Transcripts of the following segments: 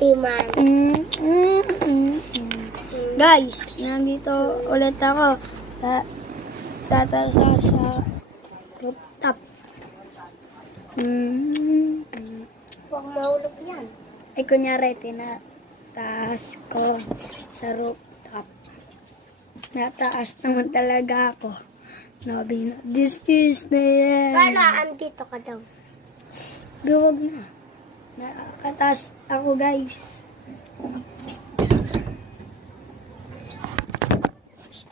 Hindi man. Guys, nandito ulit ako. Tataas ako sa rooftop. Huwag mahulog yan. Ay, kunyari, tinataas ko sa rooftop. Nataas naman talaga ako. Sabi na, this is the end. Kala, andito ka daw. Huwag na. Nakataas ako, guys.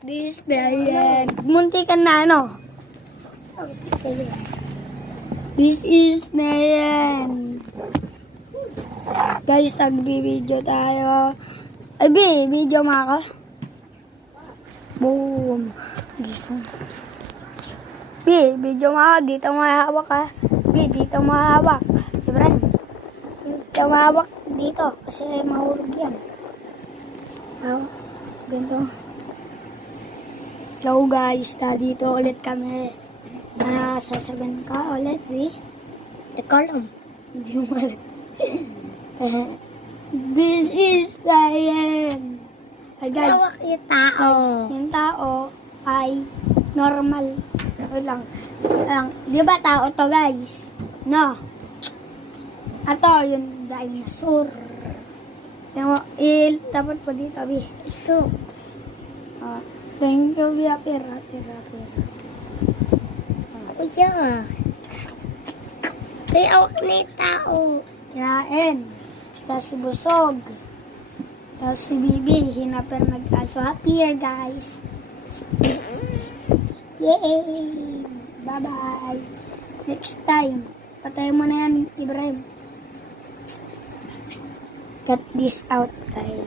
This is the end. Munti ka na, ano? Sabi ko sa'yo. This is the end. Guys, nagbi-video tayo. Ay, video mo ako. Boom. Video mo ako. Dito mo hawak, ha. Dito mo hawak. Diba? Dito mo hawak dito. Kasi mahulog yan. Ganito. Hello guys. Dito ulit kami. Sasabihin ka ulit, Ikaw lang. Hindi mo alam. This is the end. Ay, guys. Hawak yung tao. Yung tao ay normal. Wait lang. Di ba tao to, guys? No. Ato, yung dinosaur. Dapat po dito, Bi. Ito. Thank you, Bi. Apir. Kuya. Kaya hawak na yung tao. Kinain. Tapos si Busog. Tapos si Bibi. Hinapir nag-aso. Happier, guys. Yay! Bye-bye. Next time. Patayin mo na yan, Ibrahim. Cut this out, guys.